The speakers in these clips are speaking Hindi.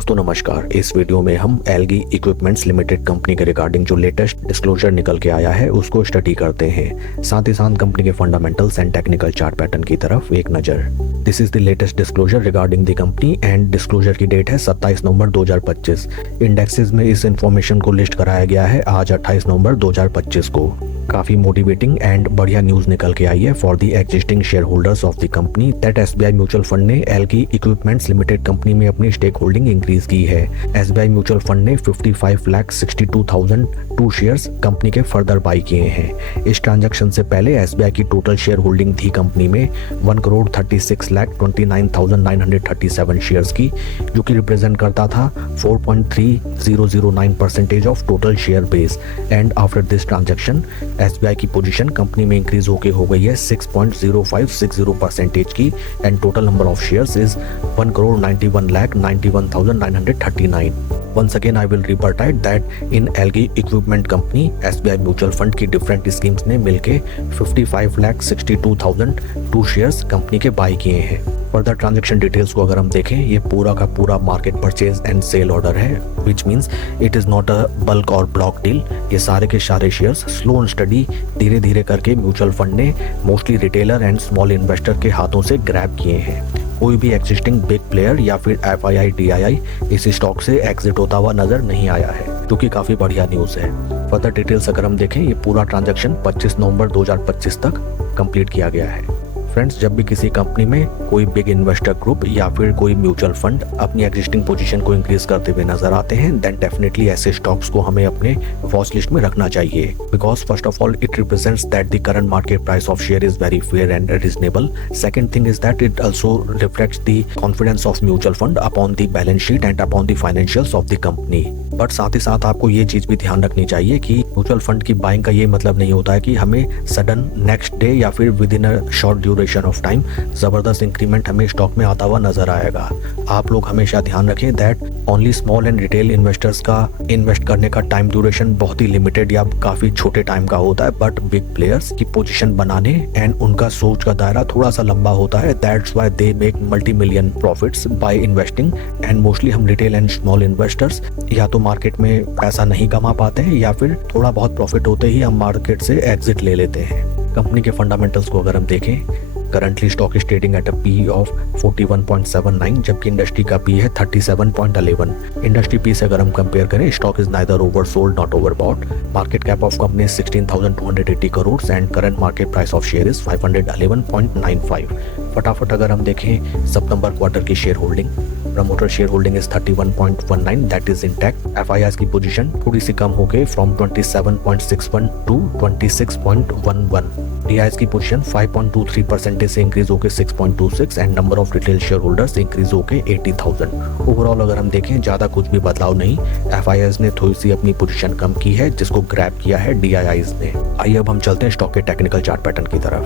दोस्तों नमस्कार। इस वीडियो में हम एलगी इक्विपमेंट्स लिमिटेड कंपनी के रिगार्डिंग जो लेटेस्ट डिस्क्लोजर निकल के आया है उसको स्टडी करते हैं। साथ ही साथ कंपनी के fundamentals and technical chart pattern की तरफ एक नज़र। This is the latest disclosure regarding the company and disclosure की डेट है 27 नवंबर 2025। इंडेक्सेस में इस इंफॉर्मेशन को लिस्ट कराया गया है आज 28 नवंबर 2025 को। काफी मोटिवेटिंग एंड बढ़िया न्यूज निकल के आई है for the existing share holders of the company that SBI mutual fund ने एलगी इक्विपमेंट्स लिमिटेड कंपनी में अपनी स्टेक होल्डिंग इंक्रीज की है। एसबीआई म्यूचुअल फंड ने 55,62,002 शेयर्स कंपनी के फर्दर बाई किए हैं। इस ट्रांजैक्शन से पहले एसबीआई की टोटल शेयर होल्डिंग थी कंपनी में 1,36,29,937 शेयर्स की, जो कि रिप्रेजेंट करता था 4.3009% of total share base. And after this transaction SBI की पोजीशन कंपनी में इंक्रीज होके हो गई है 6.0560% की and total number of shares is 1,91,91,939। Once again I will reiterate that in algae equipment company SBI mutual fund की डिफरेंट स्कीम्स ने मिलके 55,62,002 शेयर्स कंपनी के बाई किए हैं। फर्दर ट्रांजैक्शन डिटेल्स को अगर हम देखें, ये पूरा का पूरा market purchase and sale order है, which means it is not a bulk और ब्लॉक डील। ये सारे के सारे शेयर्स स्लो एंड स्टडी धीरे धीरे करके म्यूचुअल फंड ने mostly retailer and small investor के हाथों से ग्रैब किए हैं। कोई भी एग्जिस्टिंग बिग प्लेयर या फिर एफआईआई डीआईआई इस स्टॉक से एग्जिट होता हुआ नजर नहीं आया है, जो कि काफी बढ़िया न्यूज है। फर्दर डिटेल्स अगर हम देखें, ये पूरा ट्रांजैक्शन 25 नवंबर 2025 तक कंप्लीट किया गया है। फ्रेंड्स, जब भी किसी कंपनी में कोई बिग इन्वेस्टर ग्रुप या फिर कोई म्यूचुअल फंड अपनी एग्जिस्टिंग पोजीशन को इंक्रीज करते हुए नजर आते हैं, देन डेफिनेटली ऐसे स्टॉक्स को हमें अपने वॉच लिस्ट में रखना चाहिए, because first of all it represents that the current market price of share is very fair and reasonable. Second thing is that it also reflects the confidence of mutual fund upon the balance sheet and upon the financials of the company. But साथ ही साथ आपको ये चीज भी ध्यान रखनी चाहिए कि म्यूचुअल फंड की बाइंग का ये मतलब नहीं होता है कि हमें सडन नेक्स्ट डे या फिर with in a short duration of time जबरदस्त इंक्रीमेंट हमें स्टॉक में आता हुआ नजर आएगा। आप लोग हमेशा ध्यान रखें that only small and retail investors का इन्वेस्ट करने का टाइम ड्यूरेशन बहुत ही लिमिटेड या काफी छोटे टाइम का होता है, बट बिग प्लेयर्स की पोजीशन बनाने एंड उनका सोच का दायरा थोड़ा सा लंबा होता है। That's why they make multi million profits by investing. And mostly हम रिटेल एंड स्मॉल इन्वेस्टर्स या तो मार्केट में पैसा नहीं कमा पाते हैं या फिर थोड़ा बहुत प्रॉफिट होते ही हम मार्केट से एग्जिट ले लेते हैं। कंपनी के फंडामेंटल्स को अगर हम देखें, currently stock is trading at a P of 41.79, जबकि इंडस्ट्री का पी है 37.11। इंडस्ट्री पी से अगर हम कंपेयर करें, stock is neither oversold not overbought. Market cap of company 16,280 crore and current market price of share is 511.95। फटाफट अगर हम देखें सितंबर क्वार्टर की share holding, promoter share holding is 31.19, that is intact. FII की पोजीशन थोड़ी सी कम होके फ्रॉम 27.61 टू 26.11। डीआईएस की पोजीशन 5.23% से इंक्रीज होके 6.26 and number of retail share holders increase होके 80,000। ओवरऑल अगर हम देखें, ज्यादा कुछ भी बदलाव नहीं। एफआईआई ने थोड़ी सी अपनी पोजीशन कम की है, जिसको ग्रैब किया है डीआईआई ने। आइए अब हम चलते हैं स्टॉक के टेक्निकल चार्ट पैटर्न की तरफ।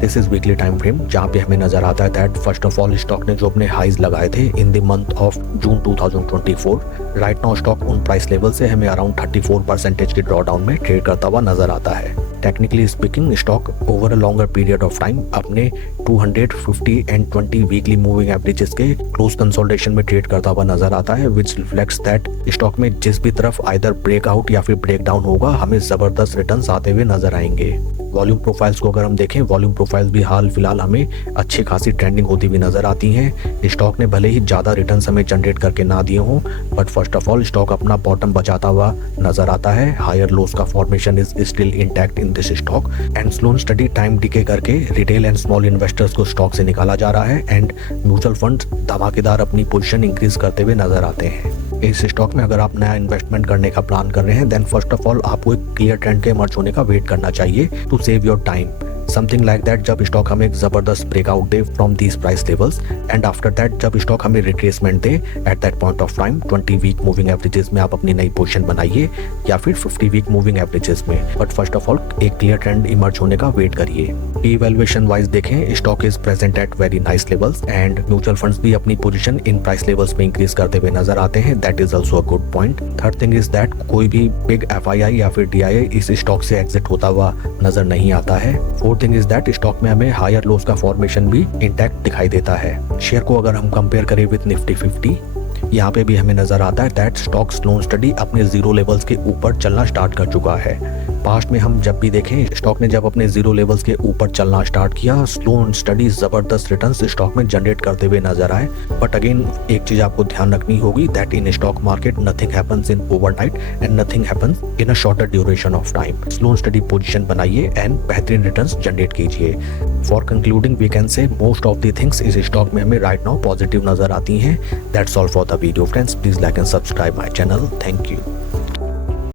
This is weekly time frame, जहां पे हमें नजर आता है that first of all stock ने जो अपने हाईज लगाए थे in the month of June 2024, right now stock उन प्राइस लेवल से हमें अराउंड 34% के ड्रॉडाउन में ट्रेड करता हुआ नजर आता है। Technically speaking, stock over a longer period of time अपने 250 एंड 20 वीकली मूविंग एवरेजेस के क्लोज कंसोलिडेशन में ट्रेड करता हुआ नजर आता है, विच रिफ्लेक्ट्स दैट स्टॉक में जिस भी तरफ आइदर ब्रेकआउट या फिर ब्रेकडाउन होगा, हमें जबरदस्त रिटर्न्स आते हुए नजर आएंगे। वॉल्यूम प्रोफाइल्स को अगर हम देखें, वॉल्यूम प्रोफाइल्स भी हाल फिलहाल हमें अच्छी खासी ट्रेंडिंग होती हुई नजर आती हैं। स्टॉक ने भले ही ज्यादा रिटर्न्स हमें जनरेट करके ना दिए हों, but first of all stock अपना बॉटम बचाता हुआ नजर आता है। हायर लोस का formation is still intact in this stock and slow and study time decay करके रिटेल एंड स्मॉल इन्वेस्टर्स को स्टॉक से निकाला जा रहा है एंड म्यूचुअल फंड धमाकेदार अपनी पोजीशन इंक्रीज करते हुए नजर आते हैं। इस स्टॉक में अगर आप नया इन्वेस्टमेंट करने का प्लान कर रहे हैं, देन फर्स्ट ऑफ ऑल आपको एक क्लियर ट्रेंड के इमर्ज होने का वेट करना चाहिए to save your time. Something like that, जब स्टॉक हमें एक जबरदस्त ब्रेकआउट दे from these price levels and after that जब स्टॉक हमें रिट्रेसमेंट दे at that point of time 20 week moving averages में आप अपनी नई पोजीशन बनाइए या फिर 50 वीक मूविंग एवरेजेस में। बट फर्स्ट ऑफ ऑल एक क्लियर ट्रेंड इमर्ज होने का वेट करिए। पी वैल्यूएशन वाइज देखें, stock is present at very nice levels and mutual funds भी अपनी पोजीशन इन प्राइस लेवल्स में इंक्रीज करते हुए नजर आते हैं, that is also a good point. Third thing is that कोई भी बिग एफआईआई या फिर डीआईआई इस स्टॉक से एग्जिट होता हुआ नजर नहीं आता है। Fourth thing is that stock में हमें हायर लोस का फॉर्मेशन भी इंटैक्ट दिखाई देता है। शेयर को अगर हम कंपेयर करें विद निफ्टी 50, यहाँ पे भी हमें नजर आता है दैट स्टॉक स्लोन स्टडी अपने जीरो लेवल्स के ऊपर चलना स्टार्ट कर चुका है। पास्ट में हम जब भी देखें स्टॉक ने जब अपने जीरो लेवल्स के ऊपर चलना स्टार्ट किया, स्लोन स्टडी जबरदस्त रिटर्न्स स्टॉक में जनरेट करते हुए नजर आए। बट अगेन एक चीज आपको ध्यान रखनी होगी that in stock market nothing happens in overnight and nothing happens in a shorter duration of time. Slow and steady position बनाइए एंड बेहतरीन रिटर्न्स जनरेट कीजिए। For concluding we can say most of the things इस स्टॉक में हमें राइट नाउ पॉजिटिव नजर आती हैं। That's all for the video friends, please like and subscribe my channel. Thank you.